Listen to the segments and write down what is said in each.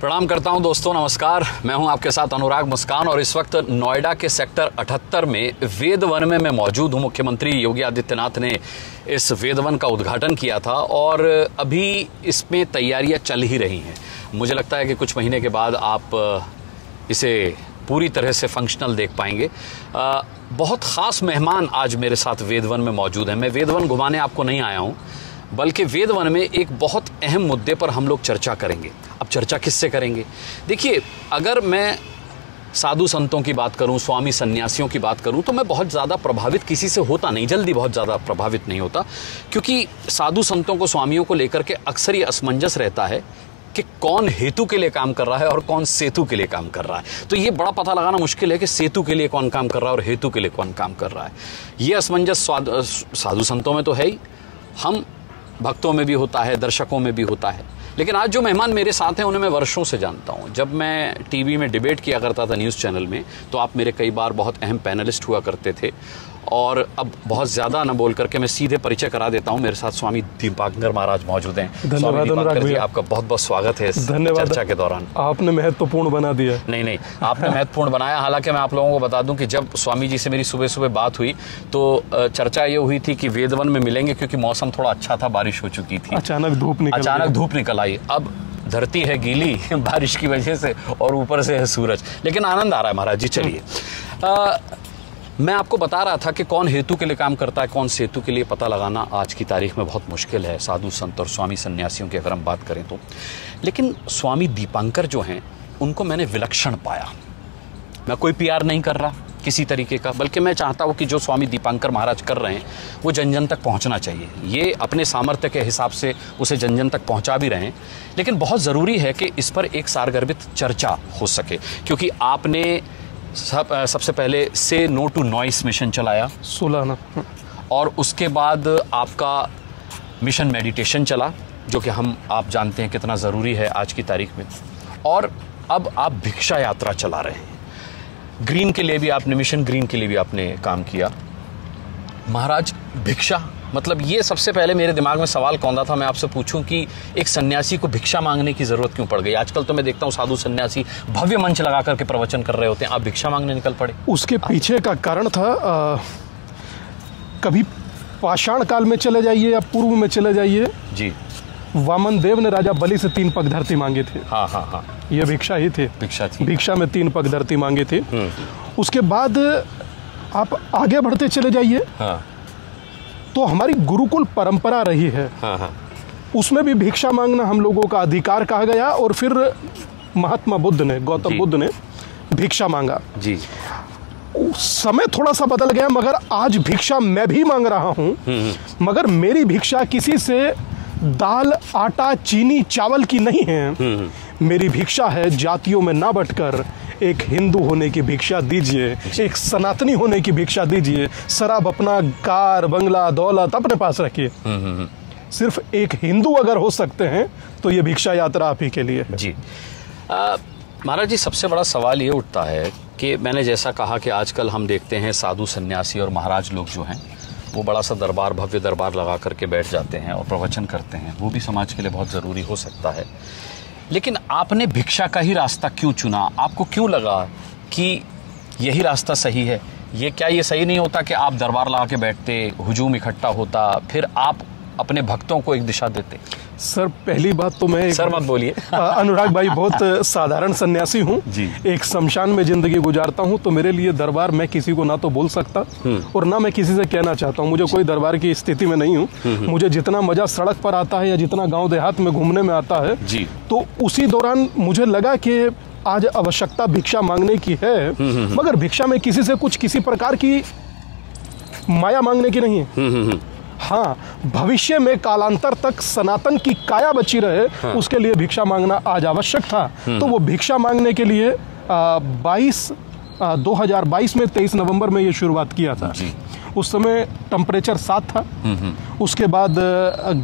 प्रणाम करता हूं दोस्तों, नमस्कार। मैं हूं आपके साथ अनुराग मुस्कान और इस वक्त नोएडा के सेक्टर 78 में वेदवन में मैं मौजूद हूं। मुख्यमंत्री योगी आदित्यनाथ ने इस वेदवन का उद्घाटन किया था और अभी इसमें तैयारियां चल ही रही हैं। मुझे लगता है कि कुछ महीने के बाद आप इसे पूरी तरह से फंक्शनल देख पाएंगे। बहुत ख़ास मेहमान आज मेरे साथ वेदवन में मौजूद हैं। मैं वेदवन घुमाने आपको नहीं आया हूँ, बल्कि वेदवन में एक बहुत अहम मुद्दे पर हम लोग चर्चा करेंगे। अब चर्चा किससे करेंगे? देखिए, अगर मैं साधु संतों की बात करूं, स्वामी सन्यासियों की बात करूं, तो मैं बहुत ज़्यादा प्रभावित किसी से होता नहीं, जल्दी बहुत ज़्यादा प्रभावित नहीं होता, क्योंकि साधु संतों को, स्वामियों को लेकर के अक्सर ये असमंजस रहता है कि कौन हेतु के लिए काम कर रहा है और कौन सेतु के लिए काम कर रहा है। तो ये बड़ा पता लगाना मुश्किल है कि सेतु के लिए कौन काम कर रहा है और हेतु के लिए कौन काम कर रहा है। ये असमंजस साधु संतों में तो है ही, हम भक्तों में भी होता है, दर्शकों में भी होता है। लेकिन आज जो मेहमान मेरे साथ हैं उन्हें मैं वर्षों से जानता हूं। जब मैं टीवी में डिबेट किया करता था न्यूज़ चैनल में, तो आप मेरे कई बार बहुत अहम पैनलिस्ट हुआ करते थे। और अब बहुत ज़्यादा न बोल करके मैं सीधे परिचय करा देता हूं। मेरे साथ स्वामी दीपांकर महाराज मौजूद हैं। धन्यवाद अनुराग जी, आपका बहुत बहुत स्वागत है इस चर्चा के दौरान। आपने महत्वपूर्ण बना दिया। नहीं, आपने महत्वपूर्ण बनाया। हालांकि मैं आप लोगों को बता दूं कि जब स्वामी जी से मेरी सुबह सुबह बात हुई तो चर्चा ये हुई थी कि वेदवन में मिलेंगे, क्योंकि मौसम थोड़ा अच्छा था, बारिश हो चुकी थी। अचानक धूप निकल आई। अब धरती है गीली बारिश की वजह से और ऊपर से है सूरज, लेकिन आनंद आ रहा है महाराज जी। चलिए, मैं आपको बता रहा था कि कौन हेतु के लिए काम करता है, कौन सेतु के लिए, पता लगाना आज की तारीख में बहुत मुश्किल है, साधु संत और स्वामी सन्यासियों की अगर हम बात करें तो। लेकिन स्वामी दीपांकर जो हैं, उनको मैंने विलक्षण पाया। मैं कोई पीआर नहीं कर रहा किसी तरीके का, बल्कि मैं चाहता हूँ कि जो स्वामी दीपांकर महाराज कर रहे हैं वो जन जन तक पहुँचना चाहिए। ये अपने सामर्थ्य के हिसाब से उसे जन जन तक पहुँचा भी रहे हैं, लेकिन बहुत ज़रूरी है कि इस पर एक सारगर्भित चर्चा हो सके। क्योंकि आपने सबसे पहले से नो टू नॉइस मिशन चलाया 16 ना, और उसके बाद आपका मिशन मेडिटेशन चला, जो कि आप जानते हैं कितना ज़रूरी है आज की तारीख में। और अब आप भिक्षा यात्रा चला रहे हैं। ग्रीन के लिए भी आपने, मिशन ग्रीन के लिए भी आपने काम किया। महाराज, भिक्षा मतलब ये सबसे पहले मेरे दिमाग में सवाल कौंधा था, मैं आपसे पूछूं कि एक सन्यासी को भिक्षा मांगने की ज़रूरत क्यों पड़ गई? आजकल तो मैं देखता हूँ साधु सन्यासी भव्य मंच लगा करके प्रवचन कर रहे होते हैं, आप भिक्षा मांगने निकल पड़े। उसके पीछे का कारण था, कभी पाषाण काल में चले जाइए या पूर्व में चले जाइए जी, वामन देव ने राजा बलि से 3 पग धरती मांगे थे। हाँ, ये भिक्षा ही थे, भिक्षा थी। भिक्षा में 3 पग धरती मांगे थे। उसके बाद आप आगे बढ़ते चले जाइए, तो हमारी गुरुकुल परंपरा रही है, उसमें भी भिक्षा मांगना हम लोगों का अधिकार कहा गया। और फिर महात्मा बुद्ध ने, गौतम बुद्ध ने भिक्षा मांगा जी। समय थोड़ा सा बदल गया, मगर आज भिक्षा मैं भी मांग रहा हूं, मगर मेरी भिक्षा किसी से दाल, आटा, चीनी, चावल की नहीं है। मेरी भिक्षा है जातियों में ना बंटकर एक हिंदू होने की भिक्षा दीजिए, एक सनातनी होने की भिक्षा दीजिए। शराब अपना, कार, बंगला, दौलत अपने पास रखिए। सिर्फ एक हिंदू अगर हो सकते हैं तो ये भिक्षा यात्रा आप ही के लिए है जी। महाराज जी, सबसे बड़ा सवाल ये उठता है कि मैंने जैसा कहा कि आजकल हम देखते हैं साधु सन्यासी और महाराज लोग जो हैं वो बड़ा सा दरबार, भव्य दरबार लगा करके बैठ जाते हैं और प्रवचन करते हैं। वो भी समाज के लिए बहुत ज़रूरी हो सकता है, लेकिन आपने भिक्षा का ही रास्ता क्यों चुना? आपको क्यों लगा कि यही रास्ता सही है? ये क्या ये सही नहीं होता कि आप दरबार लगा के बैठते, हुजूम इकट्ठा होता, फिर आप अपने भक्तों को एक दिशा देते? सर, पहली बात तो मैं, सर मत बोलिए अनुराग भाई, बहुत साधारण सन्यासी हूँ, एक शमशान में जिंदगी गुजारता हूँ। तो मेरे लिए दरबार मैं किसी को ना तो बोल सकता और ना मैं किसी से कहना चाहता हूँ। मुझे कोई दरबार की स्थिति में नहीं हूँ। मुझे जितना मजा सड़क पर आता है या जितना गाँव देहात में घूमने में आता है जी, तो उसी दौरान मुझे लगा कि आज आवश्यकता भिक्षा मांगने की है, मगर भिक्षा में किसी से कुछ, किसी प्रकार की माया मांगने की नहीं है। हाँ, भविष्य में कालांतर तक सनातन की काया बची रहे, उसके लिए भिक्षा मांगना आज आवश्यक था। तो वो भिक्षा मांगने के लिए 2022 में 23 नवंबर में ये शुरुआत किया था जी। उस समय टेम्परेचर 7 था, उसके बाद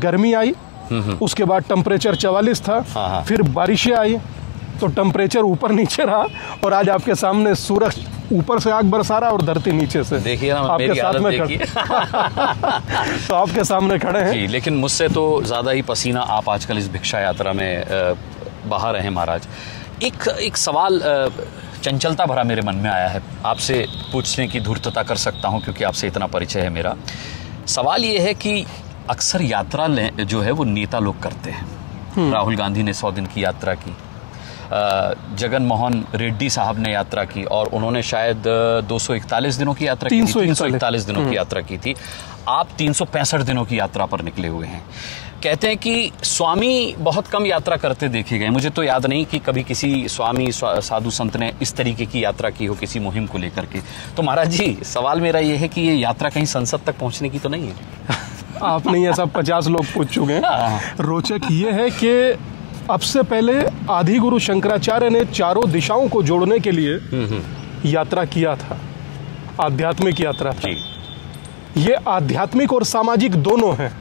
गर्मी आई, उसके बाद टेम्परेचर 44 था, फिर बारिशें आई तो टेम्परेचर ऊपर नीचे रहा, और आज आपके सामने सूरज ऊपर से आग बरसा रहा और धरती नीचे से। देखिए ना, आपके मेरी साथ में देखिए तो आपके सामने खड़े हैं जी। लेकिन मुझसे तो ज़्यादा ही पसीना आप आजकल इस भिक्षा यात्रा में बाहर हैं महाराज, एक सवाल चंचलता भरा मेरे मन में आया है, आपसे पूछने की धूर्तता कर सकता हूं क्योंकि आपसे इतना परिचय है मेरा। सवाल ये है कि अक्सर यात्रा जो है वो नेता लोग करते हैं। राहुल गांधी ने 100 दिन की यात्रा की, जगन मोहन रेड्डी साहब ने यात्रा की और उन्होंने शायद 241 दिनों की यात्रा की थी, 341 दिनों की यात्रा की थी। आप 365 दिनों की यात्रा पर निकले हुए हैं। कहते हैं कि स्वामी बहुत कम यात्रा करते देखे गए, मुझे तो याद नहीं कि कभी किसी स्वामी साधु संत ने इस तरीके की यात्रा की हो किसी मुहिम को लेकर के। तो महाराज जी, सवाल मेरा ये है कि ये यात्रा कहीं संसद तक पहुंचने की तो नहीं है? आप नहीं, ऐसा 50 लोग पूछ चुके हैं। रोचक ये है कि अब से पहले आदि गुरु शंकराचार्य ने चारों दिशाओं को जोड़ने के लिए यात्रा किया था, आध्यात्मिक यात्रा। ये आध्यात्मिक और सामाजिक दोनों हैं।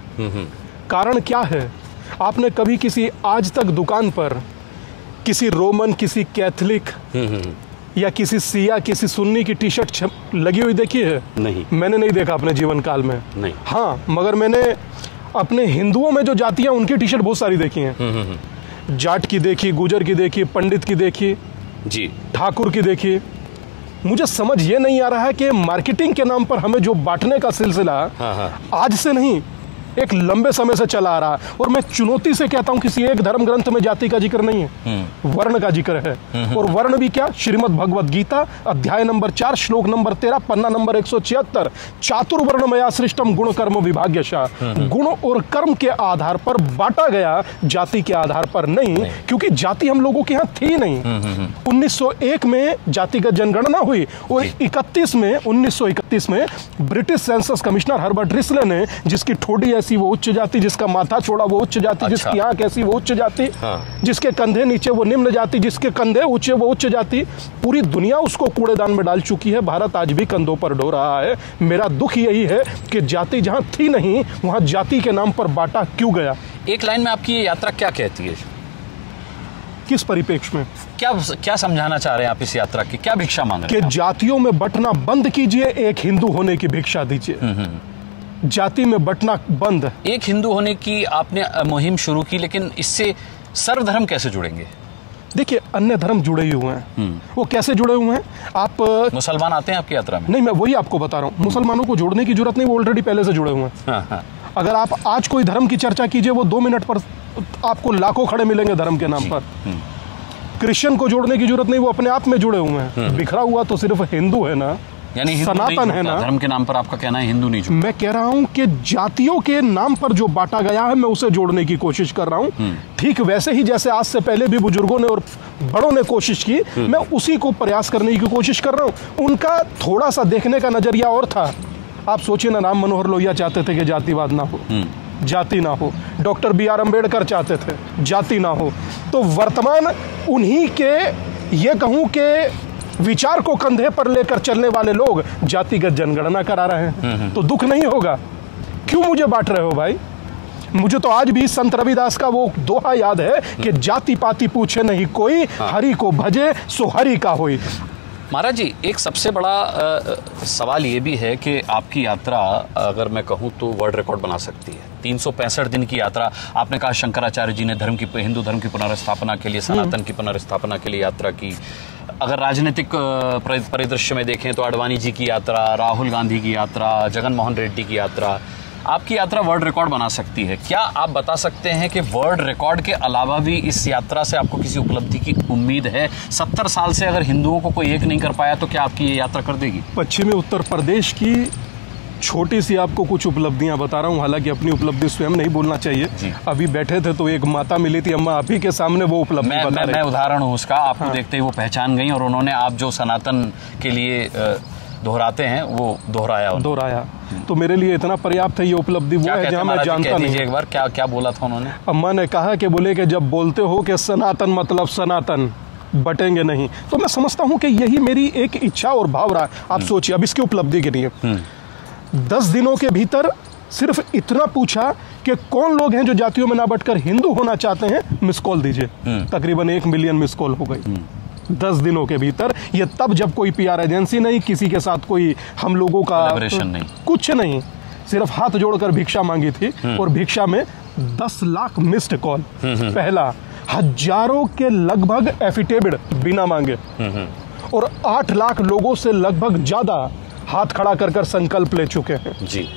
कारण क्या है? आपने कभी किसी आज तक दुकान पर किसी रोमन, किसी कैथलिक या किसी सिया, किसी सुन्नी की टी शर्ट लगी हुई देखी है? नहीं, मैंने नहीं देखा अपने जीवन काल में। नहीं। हाँ, मगर मैंने अपने हिंदुओं में जो जातियां उनकी टी शर्ट बहुत सारी देखी हैं। जाट की देखी, गुजर की देखी, पंडित की देखी जी, ठाकुर की देखी। मुझे समझ ये नहीं आ रहा है कि मार्केटिंग के नाम पर हमें जो बांटने का सिलसिला आज से नहीं, एक लंबे समय से चला आ रहा है। और मैं चुनौती से कहता हूं, किसी एक धर्म ग्रंथ में जाति का जिक्र नहीं है, वर्ण का जिक्र है। और वर्ण भी क्या? श्रीमद् भगवद गीता अध्याय नंबर 4 श्लोक नंबर 13 पन्ना नंबर 176, चातुर्वर्ण मया सृष्टम गुण कर्म विभाग्यशः। गुण और कर्म के आधार पर बांटा गया, जाति के आधार पर नहीं, क्योंकि जाति हम लोगों के यहाँ थी नहीं। 1901 में जातिगत जनगणना हुई और 1931 में British census commissioner Herbert Risley ने, जिसकी ठोडी वो उच्च जाति, जिसका माथा छोड़ा वो उच्च जाति, जिसकी आंख ऐसी वो उच्च जाति, जिसके कंधे नीचे वो निम्न जाति, जिसके कंधे ऊंचे वो उच्च जाति। पूरी दुनिया उसको कूड़ेदान में डाल चुकी है, भारत आज भी कंधों पर ढो रहा है। मेरा दुख यही है कि जाति जहां थी नहीं, वहां जाति के नाम पर बांटा क्यों गया। एक लाइन में आपकी ये यात्रा क्या कहती है? किस परिप्रेक्ष्य में क्या समझाना चाह रहे हैं आप इस यात्रा की? क्या भिक्षा मांग रहे हैं? कि जातियों में बंटना बंद कीजिए, एक हिंदू होने की भिक्षा दीजिए। जाति में बंटना बंद। एक हिंदू होने की आपने मुहिम शुरू की, लेकिन इससे सर्वधर्म कैसे जुड़ेंगे? देखिए, अन्य धर्म जुड़े ही हुए हैं। वो कैसे जुड़े हुए हैं? आप मुसलमान आते हैं आपकी यात्रा में? नहीं, मैं वही आपको बता रहा हूँ। मुसलमानों को जोड़ने की जरूरत नहीं, वो ऑलरेडी पहले से जुड़े हुए हैं। अगर आप आज कोई धर्म की चर्चा कीजिए, वो 2 मिनट पर आपको लाखों खड़े मिलेंगे धर्म के नाम पर। क्रिश्चियन को जोड़ने की जरूरत नहीं, वो अपने आप में जुड़े हुए हैं। बिखरा हुआ तो सिर्फ हिंदू है ना, यानी सनातन है ना। धर्म के नाम पर आपका कहना है हिंदू नहीं जुड़ा? मैं कह रहा हूं कि जातियों के नाम पर जो बांटा गया है, मैं उसे जोड़ने की कोशिश कर रहा हूं। ठीक वैसे ही जैसे आज से पहले भी बुजुर्गों ने और बड़ों ने कोशिश की, मैं उसी को प्रयास करने की कोशिश कर रहा हूं। उनका थोड़ा सा देखने का नजरिया और था। आप सोचिए ना, राम मनोहर लोहिया चाहते थे कि जातिवाद ना हो, जाति ना हो। डॉक्टर BR अम्बेडकर चाहते थे जाति ना हो। तो वर्तमान उन्हीं के, ये कहूं कि विचार को कंधे पर लेकर चलने वाले लोग जातिगत जनगणना करा रहे हैं। तो दुख नहीं होगा? क्यों मुझे बांट रहे हो भाई? मुझे तो आज भी संत रविदास का वो दोहा याद है कि जाति पाति पूछे नहीं कोई, हरि को भजे सो हरि का होई। महाराज जी, एक सबसे बड़ा सवाल ये भी है कि आपकी यात्रा, अगर मैं कहूँ तो वर्ल्ड रिकॉर्ड बना सकती है। 365 दिन की यात्रा। आपने कहा शंकराचार्य जी ने हिंदू धर्म की पुनर्स्थापना के लिए, सनातन की पुनर्स्थापना के लिए यात्रा की। अगर राजनीतिक परिदृश्य में देखें तो आडवाणी जी की यात्रा, राहुल गांधी की यात्रा, जगन मोहन रेड्डी की यात्रा। आपकी यात्रा वर्ल्ड रिकॉर्ड बना सकती है। क्या आप बता सकते हैं कि वर्ल्ड रिकॉर्ड के अलावा भी इस यात्रा से आपको किसी उपलब्धि की उम्मीद है? 70 साल से अगर हिंदुओं को कोई एक नहीं कर पाया, तो क्या आपकी ये यात्रा कर देगी? पश्चिमी उत्तर प्रदेश की छोटी सी आपको कुछ उपलब्धियां बता रहा हूं। हालांकि अपनी उपलब्धि स्वयं नहीं बोलना चाहिए। अभी बैठे थे तो एक माता मिली थी, अम्मा आप ही के सामने वो उपलब्धि बता रही। मैं उदाहरण हूँ उसका। आपको देखते ही वो पहचान गई और उन्होंने आप जो सनातन के लिए दोहराते हैं वो दोहराया। तो मेरे लिए इतना पर्याप्त है। ये उपलब्धि वो है जहाँ मैं जानता नहीं। एक बार क्या बोला था उन्होंने? अम्मा ने कहा कि बोले कि जब बोलते हो कि सनातन मतलब सनातन, बटेंगे नहीं। तो मैं समझता हूँ कि यही मेरी एक इच्छा और भाव रहा। आप सोचिए, अब इसकी उपलब्धि के लिए 10 दिनों के भीतर सिर्फ इतना पूछा कि कौन लोग हैं जो जातियों में ना बटकर हिंदू होना चाहते हैं, मिस कॉल दीजिए। तकरीबन 1 मिलियन मिस कॉल हो गई 10 दिनों के भीतर। ये तब जब कोई PR एजेंसी नहीं, किसी के साथ कोई हम लोगों का नहीं, कुछ नहीं, सिर्फ हाथ जोड़कर भिक्षा मांगी थी। और भिक्षा में 10 लाख मिस्ड कॉल। पहला हजारों के लगभग एफिडेविट बिना मांगे और 8 लाख लोगों से लगभग ज्यादा हाथ खड़ा कर संकल्प ले चुके हैं जी।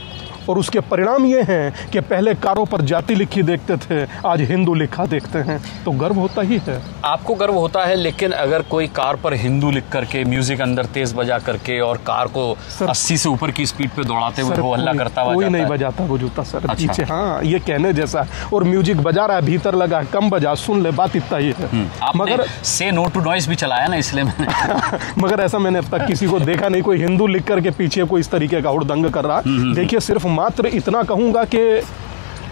और उसके परिणाम ये हैं कि पहले कारों पर जाति लिखी देखते थे, आज हिंदू लिखा देखते हैं, तो गर्व होता ही है। आपको गर्व होता है, लेकिन अगर कोई कार पर हिंदू लिख करके म्यूजिक अंदर तेज बजा करके और कार को 80 से ऊपर की स्पीड पे दौड़ाते हुए वो हल्ला करता हुआ कोई नहीं बजाता वो जूता सर अच्छा। पीछे। हाँ, ये कहने जैसा है। और म्यूजिक बजा रहा है, भीतर लगा, कम बजा, सुन ले, बात इतना ही है। मगर से नो टू नॉइस भी चलाया ना, इसलिए मैंने मगर ऐसा मैंने अब तक किसी को देखा नहीं, कोई हिंदू लिख करके पीछे कोई इस तरीके का हुड़दंग कर रहा। देखिए, सिर्फ मात्र इतना कहूंगा कि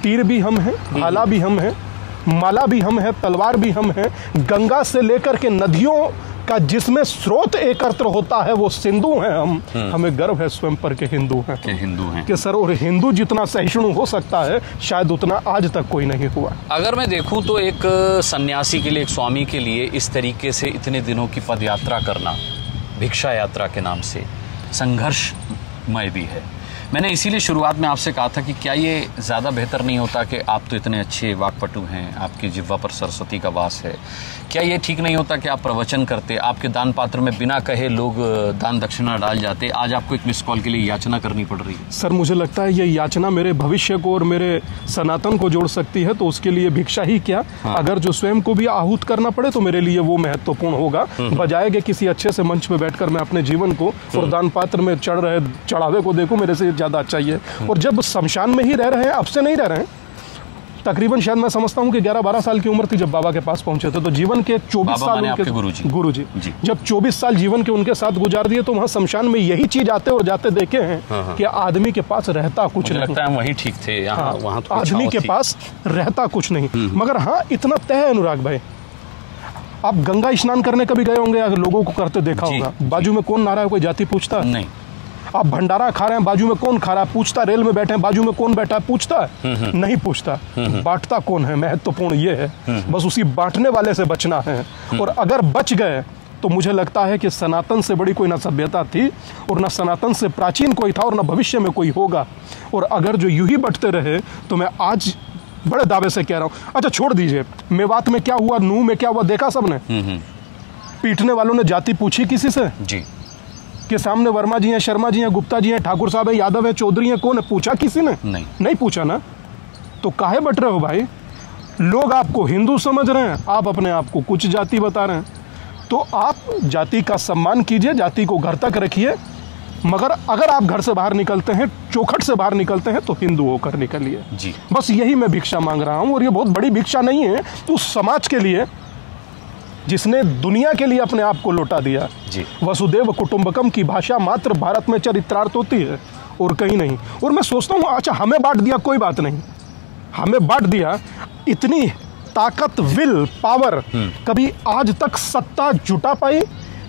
तीर भी हम हैं, भाला भी हम हैं, माला भी हम हैं, तलवार भी हम हैं। गंगा से लेकर के नदियों का जिसमें स्रोत एकत्र होता है वो सिंधु हैं हम। हमें गर्व है स्वयं पर के हिंदू हैं कि सर, और हिंदू जितना सहिष्णु हो सकता है शायद उतना आज तक कोई नहीं हुआ। अगर मैं देखूं तो एक सन्यासी के लिए, एक स्वामी के लिए इस तरीके से इतने दिनों की पद यात्रा करना, भिक्षा यात्रा के नाम से, संघर्षमय भी है। मैंने इसीलिए शुरुआत में आपसे कहा था कि क्या ये ज़्यादा बेहतर नहीं होता कि आप तो इतने अच्छे वाक्पटु हैं, आपकी जिह्वा पर सरस्वती का वास है, क्या ये ठीक नहीं होता कि आप प्रवचन करते, आपके दान पात्र में बिना कहे लोग दान दक्षिणा डाल जाते, आज आपको एक मिस कॉल के लिए याचना करनी पड़ रही है? सर, मुझे लगता है ये याचना मेरे भविष्य को और मेरे सनातन को जोड़ सकती है, तो उसके लिए भिक्षा ही क्या, अगर जो स्वयं को भी आहूत करना पड़े तो मेरे लिए वो महत्वपूर्ण होगा, बजाय कि किसी अच्छे से मंच पे बैठकर मैं अपने जीवन को और दान पात्र में चढ़ रहे चढ़ावे को देखूं, मेरे से ज़्यादा अच्छा ही है। और जब शमशान में ही रह रहे हैं, अब से नहीं रह रहे हैं, तकरीबन शायद मैं समझता हूं कि 11-12 साल की उम्र थी जब बाबा के पास पहुंचे थे, तो जीवन के 24 साल उनके गुरुजी जब 24 साल जीवन के उनके साथ गुजार दिए, तो वहां शमशान में यही चीज आते और जाते देखे हैं कि आदमी के पास रहता कुछ नहीं। लगता है वही ठीक थे, वहां तो आदमी के पास रहता कुछ नहीं। मगर हाँ, इतना तय है अनुराग भाई, आप गंगा स्नान करने कभी गए होंगे, अगर लोगों को करते देखा होगा, बाजू में कौन नहा रहा है कोई जाति पूछता है? नहीं। आप भंडारा खा रहे हैं, बाजू में कौन खा रहा है पूछता? रेल में बैठे हैं, बाजू में कौन बैठा है पूछता है? नहीं पूछता। बांटता कौन है, महत्वपूर्ण ये है। बस उसी बांटने वाले से बचना है। और अगर बच गए तो मुझे लगता है कि सनातन से बड़ी कोई ना सभ्यता थी, और ना सनातन से प्राचीन कोई था, और ना भविष्य में कोई होगा। और अगर जो यूं ही बंटते रहे तो मैं आज बड़े दावे से कह रहा हूं, अच्छा छोड़ दीजिए, मेवात में क्या हुआ, नूह में क्या हुआ, देखा सबने। पीटने वालों ने जाति पूछी किसी से जी के सामने? वर्मा जी हैं, शर्मा जी हैं, गुप्ता जी हैं, ठाकुर साहब हैं, यादव हैं, चौधरी हैं, कौन है? पूछा किसी ने? नहीं पूछा ना। तो काहे बट रहे हो भाई? लोग आपको हिंदू समझ रहे हैं, आप अपने आप को कुछ जाति बता रहे हैं। तो आप जाति का सम्मान कीजिए, जाति को घर तक रखिए, मगर अगर आप घर से बाहर निकलते हैं, चौखट से बाहर निकलते हैं, तो हिंदू होकर निकलिए जी। बस यही मैं भिक्षा मांग रहा हूं, और ये बहुत बड़ी भिक्षा नहीं है उस समाज के लिए जिसने दुनिया के लिए अपने आप को लौटा दिया जी। वसुदेव कुटुंबकम की भाषा मात्र भारत में चरित्रार्थ होती है और कहीं नहीं। और मैं सोचता हूँ, अच्छा हमें बांट दिया, कोई बात नहीं, हमें बांट दिया, इतनी ताकत, विल पावर कभी आज तक सत्ता जुटा पाई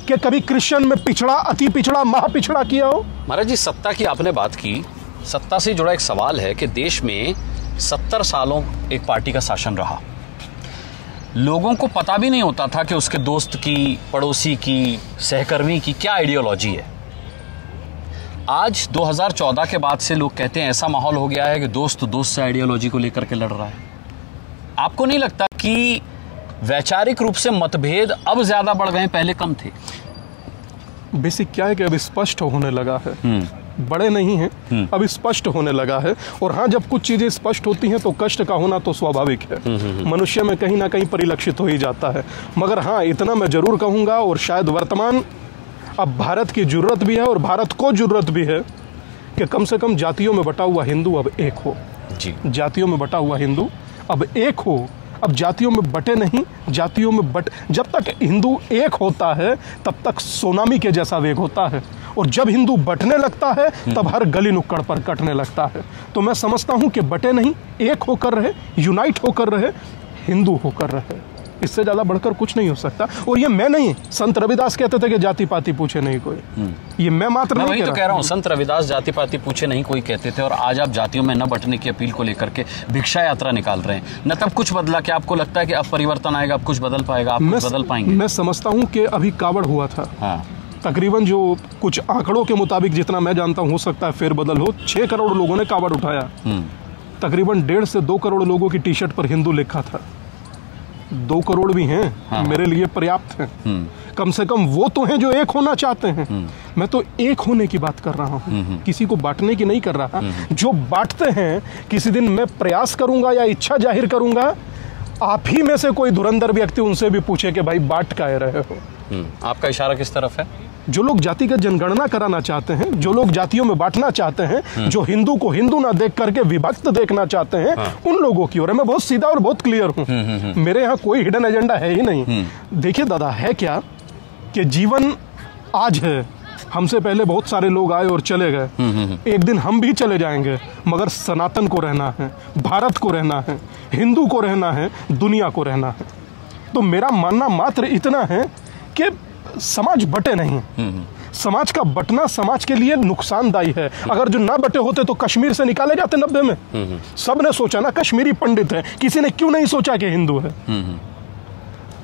कि कभी क्रिश्चियन में पिछड़ा, अति पिछड़ा, महा पिछड़ा किया हो? महाराज जी, सत्ता की आपने बात की, सत्ता से जुड़ा एक सवाल है कि देश में 70 सालों एक पार्टी का शासन रहा, लोगों को पता भी नहीं होता था कि उसके दोस्त की, पड़ोसी की, सहकर्मी की क्या आइडियोलॉजी है। आज 2014 के बाद से लोग कहते हैं ऐसा माहौल हो गया है कि दोस्त दोस्त से आइडियोलॉजी को लेकर के लड़ रहा है। आपको नहीं लगता कि वैचारिक रूप से मतभेद अब ज्यादा बढ़ गए, पहले कम थे? बेसिक क्या है कि अब स्पष्ट होने लगा है, बड़े नहीं हैं, अब स्पष्ट होने लगा है। और हाँ, जब कुछ चीजें स्पष्ट होती हैं तो कष्ट का होना तो स्वाभाविक है, मनुष्य में कहीं ना कहीं परिलक्षित हो ही जाता है। मगर हाँ, इतना मैं जरूर कहूंगा, और शायद वर्तमान अब भारत की जरूरत भी है और भारत को जरूरत भी है कि कम से कम जातियों में बटा हुआ हिंदू अब एक हो जी। जातियों में बटा हुआ हिंदू अब एक हो। अब जातियों में बटे नहीं, जातियों में जब तक हिंदू एक होता है तब तक सोनामी के जैसा वेग होता है, और जब हिंदू बटने लगता है तब हर गली नुक्कड़ पर कटने लगता है। तो मैं समझता हूं कि बटे नहीं, एक होकर रहे, यूनाइट होकर रहे, हिंदू होकर रहे, इससे ज्यादा बढ़कर कुछ नहीं हो सकता। और ये मैं नहीं, संत रविदास कहते थे कि जाति पाति पूछे नहीं कोई, ये मैं मात्र नहीं कह रहा हूँ। संत रविदास जाति पाति पूछे नहीं कोई कहते थे, और आज आप जातियों में न बटने की अपील को लेकर के भिक्षा यात्रा निकाल रहे हैं। न तब कुछ बदला, क्या आपको लगता है कि अब परिवर्तन आएगा, अब कुछ बदल पाएगा, आप बदल पाएंगे? मैं समझता हूँ कि अभी कावड़ हुआ था, तकरीबन जो कुछ आंकड़ों के मुताबिक जितना मैं जानता हूँ, हो सकता है फेरबदल हो, 6 करोड़ लोगों ने कावड़ उठाया, तकरीबन 1.5 से 2 करोड़ लोगों की टी शर्ट पर हिंदू लिखा था। 2 करोड़ भी हैं, मेरे लिए पर्याप्त हैं। कम से कम वो तो हैं जो एक होना चाहते हैं। मैं तो एक होने की बात कर रहा हूँ, किसी को बांटने की नहीं कर रहा। जो बांटते हैं, किसी दिन मैं प्रयास करूंगा या इच्छा जाहिर करूंगा, आप ही में से कोई धुरंधर व्यक्ति उनसे भी पूछे कि भाई बांट काहे रहे हो। आपका इशारा किस तरफ है? जो लोग जातिगत जनगणना कराना चाहते हैं, जो लोग जातियों में बांटना चाहते हैं, जो हिंदू को हिंदू ना देख करके विभक्त देखना चाहते हैं, उन लोगों की ओर है। मैं बहुत सीधा और बहुत क्लियर हूं। मेरे यहाँ कोई हिडन एजेंडा है ही नहीं। देखिए दादा, है क्या कि जीवन आज है, हमसे पहले बहुत सारे लोग आए और चले गए। एक दिन हम भी चले जाएंगे, मगर सनातन को रहना है, भारत को रहना है, हिंदू को रहना है, दुनिया को रहना है। तो मेरा मानना मात्र इतना है कि समाज बटे नहीं। समाज का बटना समाज के लिए नुकसानदायी है। अगर जो ना बटे होते तो कश्मीर से निकाले जाते 90 में। सबने सोचा ना कश्मीरी पंडित है, किसी ने क्यों नहीं सोचा कि हिंदू है।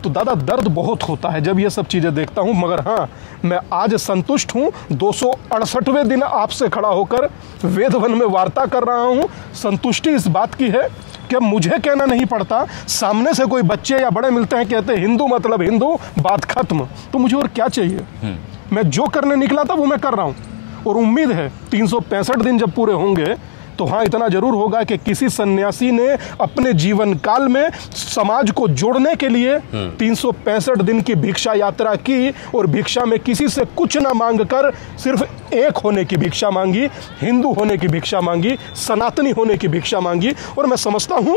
तो दादा दर्द बहुत होता है जब ये सब चीजें देखता हूं, मगर हाँ, मैं आज संतुष्ट हूं। 268वें दिन आपसे खड़ा होकर वेद वन में वार्ता कर रहा हूं। संतुष्टि इस बात की है कि मुझे कहना नहीं पड़ता, सामने से कोई बच्चे या बड़े मिलते हैं, कहते हैं हिंदू मतलब हिंदू, बात खत्म। तो मुझे और क्या चाहिए? मैं जो करने निकला था वो मैं कर रहा हूं, और उम्मीद है 365 दिन जब पूरे होंगे तो हाँ, इतना जरूर होगा कि किसी सन्यासी ने अपने जीवन काल में समाज को जोड़ने के लिए 365 दिन की भिक्षा यात्रा की, और भिक्षा में किसी से कुछ ना मांग कर सिर्फ एक होने की भिक्षा मांगी, हिंदू होने की भिक्षा मांगी, सनातनी होने की भिक्षा मांगी। और मैं समझता हूं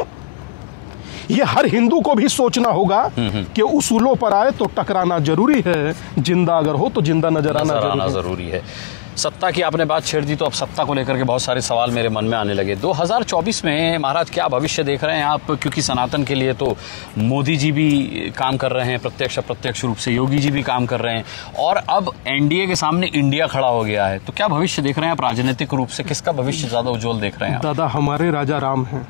ये हर हिंदू को भी सोचना होगा कि उसूलों पर आए तो टकराना जरूरी है, जिंदा अगर हो तो जिंदा नजर आना जरूरी है। सत्ता की आपने बात छेड़ दी, तो अब सत्ता को लेकर के बहुत सारे सवाल मेरे मन में आने लगे। 2024 में महाराज क्या भविष्य देख रहे हैं आप? क्योंकि सनातन के लिए तो मोदी जी भी काम कर रहे हैं, प्रत्यक्ष अप्रत्यक्ष रूप से योगी जी भी काम कर रहे हैं, और अब एनडीए के सामने इंडिया खड़ा हो गया है। तो क्या भविष्य देख रहे हैं आप राजनीतिक रूप से? किसका भविष्य ज्यादा उज्जवल देख रहे हैं आप? दादा, हमारे राजा राम हैं,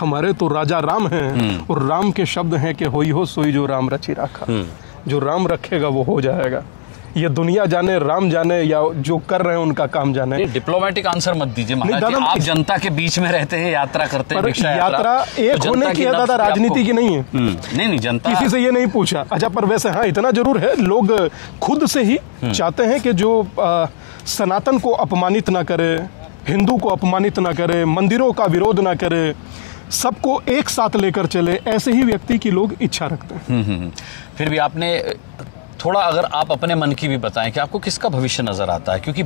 हमारे तो राजा राम हैं, और राम के शब्द हैं कि होई हो सोई जो राम रची राखा। जो राम रखेगा वो हो जाएगा। ये दुनिया जाने, राम जाने, या जो कर रहे हैं उनका काम जाने। डिप्लोमेटिक आंसर मत दीजिए महाराज जी, आप जनता के बीच में रहते हैं, यात्रा करते हैं, यात्रा एक होने की है दादा, राजनीति की नहीं है। नहीं, जनता किसी से ये नहीं पूछा। अच्छा, पर वैसे हाँ, इतना जरूर है, लोग खुद से ही चाहते हैं कि जो सनातन को अपमानित ना करे, हिंदू को अपमानित ना करे, मंदिरों का विरोध ना करे, सबको एक साथ लेकर चले, ऐसे ही व्यक्ति की लोग इच्छा रखते हैं। फिर भी आपने थोड़ा, अगर आप अपने मन की भी बताएं कि आपको किसका भविष्य नजर आता है? क्योंकि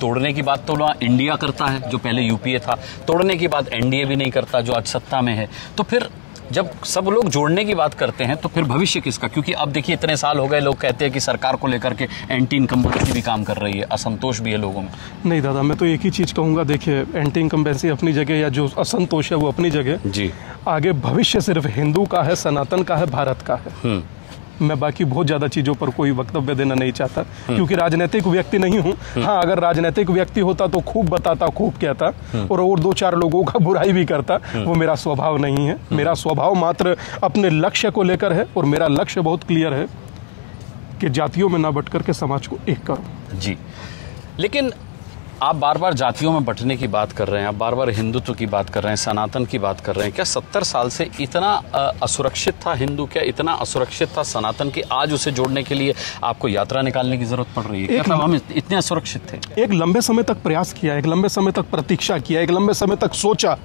तोड़ने की बात तो इंडिया करता है, जो पहले यूपीए था, तोड़ने की बात एनडीए भी नहीं करता, जो आज सत्ता में है। तो फिर जब सब लोग जोड़ने की बात करते हैं तो फिर भविष्य किसका? क्योंकि अब देखिए इतने साल हो गए, लोग कहते हैं कि सरकार को लेकर के एंटी इनकम्बेंसी भी काम कर रही है, असंतोष भी है लोगों में। नहीं दादा, मैं तो एक ही चीज कहूंगा, देखिए एंटी इनकम्बेंसी अपनी जगह, या जो असंतोष है वो अपनी जगह जी। आगे भविष्य सिर्फ हिंदू का है, सनातन का है, भारत का है। मैं बाकी बहुत ज्यादा चीजों पर कोई वक्तव्य देना नहीं चाहता, क्योंकि राजनीतिक व्यक्ति नहीं हूं। हाँ, अगर राजनीतिक व्यक्ति होता तो खूब बताता, खूब कहता, और 2-4 लोगों का बुराई भी करता। वो मेरा स्वभाव नहीं है। मेरा स्वभाव मात्र अपने लक्ष्य को लेकर है, और मेरा लक्ष्य बहुत क्लियर है कि जातियों में ना बट करके समाज को एक करो जी। लेकिन आप बार बार जातियों में बंटने की बात कर रहे हैं, आप बार बार हिंदुत्व की बात कर रहे हैं, सनातन की बात कर रहे हैं। क्या 70 साल से इतना असुरक्षित था हिंदू? क्या इतना असुरक्षित था सनातन कि आज उसे जोड़ने के लिए आपको यात्रा निकालने की जरूरत पड़ रही है? क्या हम इतने असुरक्षित थे? एक लंबे समय तक प्रयास किया, एक लंबे समय तक प्रतीक्षा किया, एक लंबे समय तक सोचा।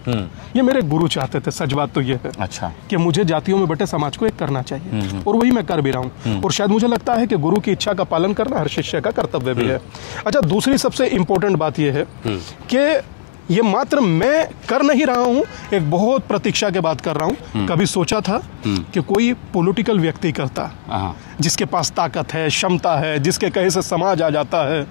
ये मेरे गुरु चाहते थे, सच बात तो ये है। अच्छा, कि मुझे जातियों में बटे समाज को एक करना चाहिए, और वही मैं कर भी रहा हूँ। और शायद मुझे लगता है कि गुरु की इच्छा का पालन करना हर शिष्य का कर्तव्य भी है। अच्छा, दूसरी सबसे इंपॉर्टेंट बात यह है कि ये मात्र मैं कर नहीं रहा हूं, एक बहुत प्रतीक्षा के बात कर रहा हूं। कभी सोचा था कि कोई पॉलिटिकल व्यक्ति करता, जिसके पास ताकत है, क्षमता है, जिसके कहे से समाज आ जाता है।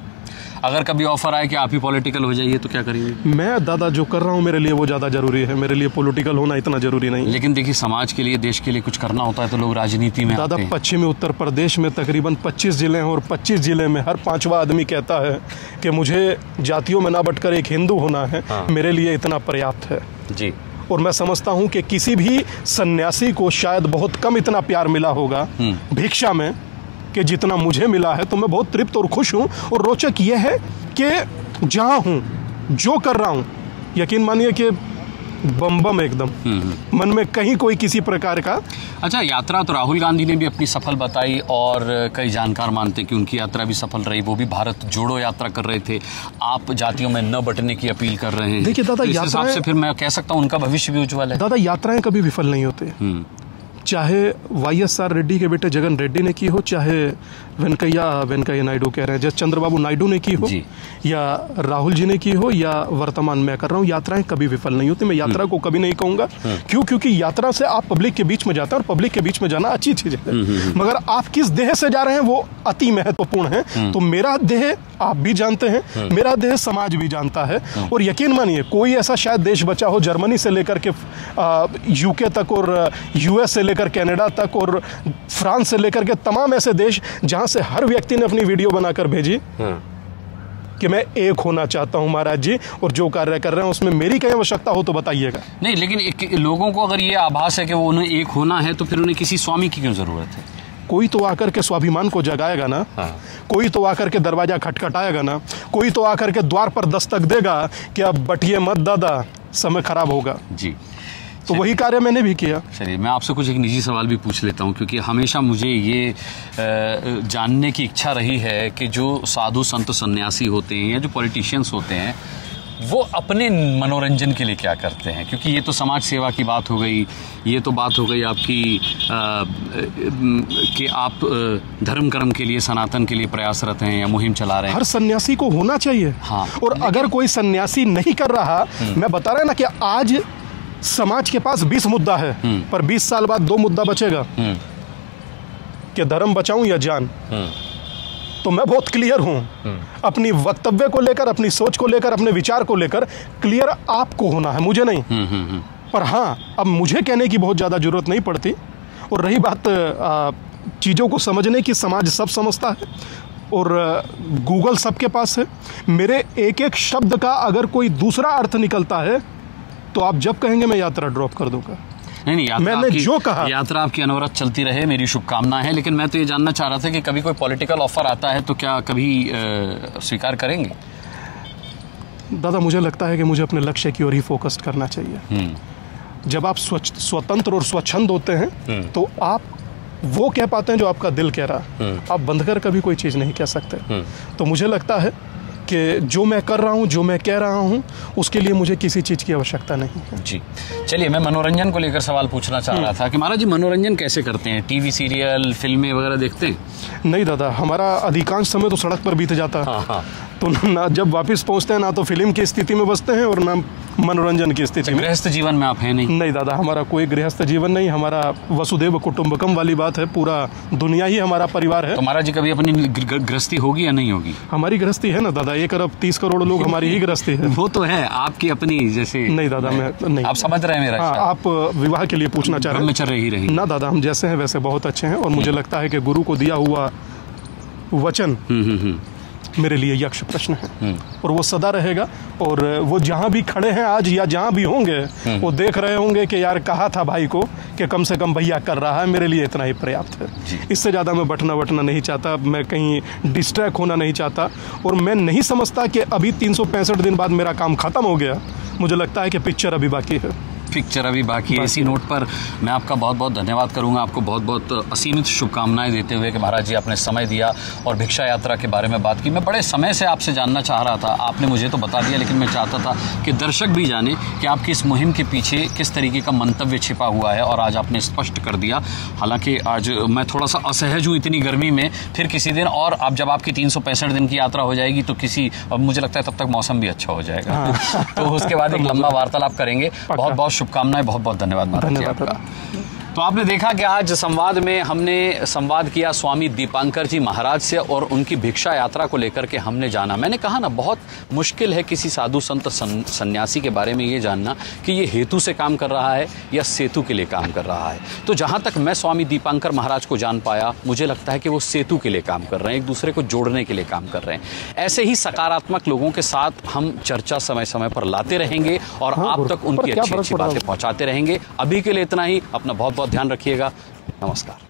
अगर कभी ऑफर आए कि आप ही पॉलिटिकल हो जाइए तो क्या करेंगे? मैं दादा जो कर रहा हूँ मेरे लिए वो ज़्यादा जरूरी है, मेरे लिए पॉलिटिकल होना इतना जरूरी नहीं। लेकिन देखिए, समाज के लिए, देश के लिए कुछ करना होता है तो लोग राजनीति में दादा, पश्चिमी उत्तर प्रदेश में तकरीबन 25 जिले हैं, और 25 जिले में हर 5वां आदमी कहता है कि मुझे जातियों में ना बटकर एक हिंदू होना है। मेरे लिए इतना पर्याप्त है जी। और मैं समझता हूँ कि किसी भी सन्यासी को शायद बहुत कम इतना प्यार मिला होगा भिक्षा में कि जितना मुझे मिला है। तो मैं बहुत तृप्त और खुश हूं। और रोचक यह है कि जहां हूं, जो कर रहा हूं, यकीन मानिए कि बम बम एकदम, मन में कहीं कोई किसी प्रकार का। अच्छा, यात्रा तो राहुल गांधी ने भी अपनी सफल बताई और कई जानकार मानते हैं कि उनकी यात्रा भी सफल रही। वो भी भारत जोड़ो यात्रा कर रहे थे, आप जातियों में न बंटने की अपील कर रहे हैं। देखिए दादा, तो इस हिसाब से फिर मैं कह सकता हूँ उनका भविष्य भी उज्जवल है। दादा, यात्राएं कभी विफल नहीं होती, चाहे वाईएसआर रेड्डी के बेटे जगन रेड्डी ने की हो, चाहे वेंकैया नायडू कह रहे हैं, जैसे चंद्रबाबू नायडू ने की हो, या राहुल जी ने की हो, या वर्तमान मैं कर रहा हूँ, यात्राएं कभी विफल नहीं होती। मैं यात्रा को कभी नहीं कहूंगा, क्यों? क्योंकि यात्रा से आप पब्लिक के बीच में जाते हैं और पब्लिक के बीच में जाना अच्छी चीज है, मगर आप किस देह से जा रहे हैं वो अति महत्वपूर्ण है। तो मेरा देह आप भी जानते हैं, मेरा देह समाज भी जानता है, और यकीन मानिए कोई ऐसा शायद देश बचा हो, जर्मनी से लेकर के यूके तक और यूएस से लेकर कनाडा तक और फ्रांस से लेकर के तमाम ऐसे देश जहां से हर व्यक्ति ने अपनी वीडियो बनाकर भेजी कि मैं एक होना चाहता हूं महाराज जी, और जो कार्य कर रहे हैं उसमें मेरी कहीं आवश्यकता हो तो बताइएगा। नहीं, लेकिन लोगों को अगर ये आभास है कि वो उन्हें एक होना है तो फिर उन्हें किसी स्वामी की क्यों जरूरत है? कोई तो आकर के स्वाभिमान को जगाएगा ना, कोई तो आकर के दरवाजा खटखटाएगा ना, कोई तो आकर के द्वार पर दस्तक देगा कि अब बटिए मत दादा, समय खराब होगा जी। तो वही कार्य मैंने भी किया। चलिए, मैं आपसे कुछ एक निजी सवाल भी पूछ लेता हूं, क्योंकि हमेशा मुझे ये जानने की इच्छा रही है कि जो साधु संत सन्यासी होते हैं या जो पॉलिटिशियंस होते हैं वो अपने मनोरंजन के लिए क्या करते हैं। क्योंकि ये तो समाज सेवा की बात हो गई, ये तो बात हो गई आपकी कि आप धर्म कर्म के लिए, सनातन के लिए प्रयासरत हैं या मुहिम चला रहे हैं। हर सन्यासी को होना चाहिए। हाँ, और अगर कोई सन्यासी नहीं कर रहा, मैं बता रहा ना कि आज समाज के पास 20 मुद्दा है, पर 20 साल बाद 2 मुद्दा बचेगा कि धर्म बचाऊं या जान। तो मैं बहुत क्लियर हूं अपनी वक्तव्य को लेकर, अपनी सोच को लेकर, अपने विचार को लेकर। क्लियर आपको होना है, मुझे नहीं। पर हाँ, अब मुझे कहने की बहुत ज़्यादा जरूरत नहीं पड़ती। और रही बात चीज़ों को समझने की, समाज सब समझता है और गूगल सबके पास है। मेरे एक एक शब्द का अगर कोई दूसरा अर्थ निकलता है तो आप जब कहेंगे मैं यात्रा ड्रॉप कर दूंगा। नहीं, मैंने जो कहा, यात्रा आपकी अनवरत चलती रहे, मेरी शुभकामना है। लेकिन मैं तो ये जानना चाह रहा था कि कभी कोई पॉलिटिकल ऑफर आता है तो क्या कभी स्वीकार करेंगे? दादा, मुझे लगता है कि मुझे अपने लक्ष्य की ओर ही फोकस करना चाहिए। जब आप स्वतंत्र और स्वच्छंद होते हैं तो आप वो कह पाते हैं जो आपका दिल कह रहा। आप बंद कर कभी कोई चीज़ नहीं कह सकते। तो मुझे लगता है कि जो मैं कर रहा हूं, जो मैं कह रहा हूं, उसके लिए मुझे किसी चीज़ की आवश्यकता नहीं है जी। चलिए, मैं मनोरंजन को लेकर सवाल पूछना चाह रहा था कि महाराज जी मनोरंजन कैसे करते हैं? टीवी सीरियल, फिल्में वगैरह देखते हैं? नहीं दादा, हमारा अधिकांश समय तो सड़क पर बीत जाता है। तो ना जब वापस पहुंचते हैं ना तो फिल्म की स्थिति में बसते हैं और ना मनोरंजन की स्थिति में। गृहस्थ जीवन में आप हैं नहीं? नहीं दादा, हमारा कोई गृहस्थ जीवन नहीं। हमारा वसुदेव कुटुंबकम वाली बात है, पूरा दुनिया ही हमारा परिवार है। तो महाराज जी कभी अपनी गृहस्थी होगी या नहीं होगी? हमारी गृहस्थी है ना दादा, 1 अरब 30 करोड़ लोग हमारी ही गृहस्थी है। वो तो है, आपकी अपनी जैसे। नहीं दादा, मैं नहीं। आप समझ रहे हैं मेरा? आप विवाह के लिए पूछना चाह रहे हैं? ना दादा, हम जैसे हैं वैसे बहुत अच्छे हैं, और मुझे लगता है कि गुरु को दिया हुआ वचन मेरे लिए यक्ष प्रश्न है, और वो सदा रहेगा। और वो जहाँ भी खड़े हैं आज या जहाँ भी होंगे, वो देख रहे होंगे कि यार कहा था भाई को कि कम से कम भैया कर रहा है, मेरे लिए इतना ही पर्याप्त है। इससे ज़्यादा मैं बटना नहीं चाहता, मैं कहीं डिस्ट्रैक्ट होना नहीं चाहता। और मैं नहीं समझता कि अभी 365 दिन बाद मेरा काम ख़त्म हो गया। मुझे लगता है कि पिक्चर अभी बाकी है। पिक्चर अभी बाकी है। इसी नोट पर मैं आपका बहुत बहुत धन्यवाद करूंगा, आपको बहुत बहुत असीमित शुभकामनाएं देते हुए कि महाराज जी आपने समय दिया और भिक्षा यात्रा के बारे में बात की। मैं बड़े समय से आपसे जानना चाह रहा था, आपने मुझे तो बता दिया, लेकिन मैं चाहता था कि दर्शक भी जाने कि आपकी इस मुहिम के पीछे किस तरीके का मंतव्य छिपा हुआ है, और आज आपने स्पष्ट कर दिया। हालांकि आज मैं थोड़ा सा असहज हूँ इतनी गर्मी में, फिर किसी दिन और आप जब आपकी 365 दिन की यात्रा हो जाएगी तो मुझे लगता है तब तक मौसम भी अच्छा हो जाएगा। तो उसके बाद एक लंबा वार्तालाप करेंगे। बहुत बहुत शुभकामनाएं, बहुत बहुत धन्यवाद महाराज जी आपका। तो आपने देखा कि आज संवाद में हमने संवाद किया स्वामी दीपांकर जी महाराज से, और उनकी भिक्षा यात्रा को लेकर के हमने जाना। मैंने कहा ना, बहुत मुश्किल है किसी साधु संत सन्यासी के बारे में ये जानना कि ये हेतु से काम कर रहा है या सेतु के लिए काम कर रहा है। तो जहाँ तक मैं स्वामी दीपांकर महाराज को जान पाया, मुझे लगता है कि वो सेतु के लिए काम कर रहे हैं, एक दूसरे को जोड़ने के लिए काम कर रहे हैं। ऐसे ही सकारात्मक लोगों के साथ हम चर्चा समय समय पर लाते रहेंगे और आप तक उनकी अच्छी अच्छी बातें पहुँचाते रहेंगे। अभी के लिए इतना ही। अपना बहुत बहुत ध्यान रखिएगा। नमस्कार।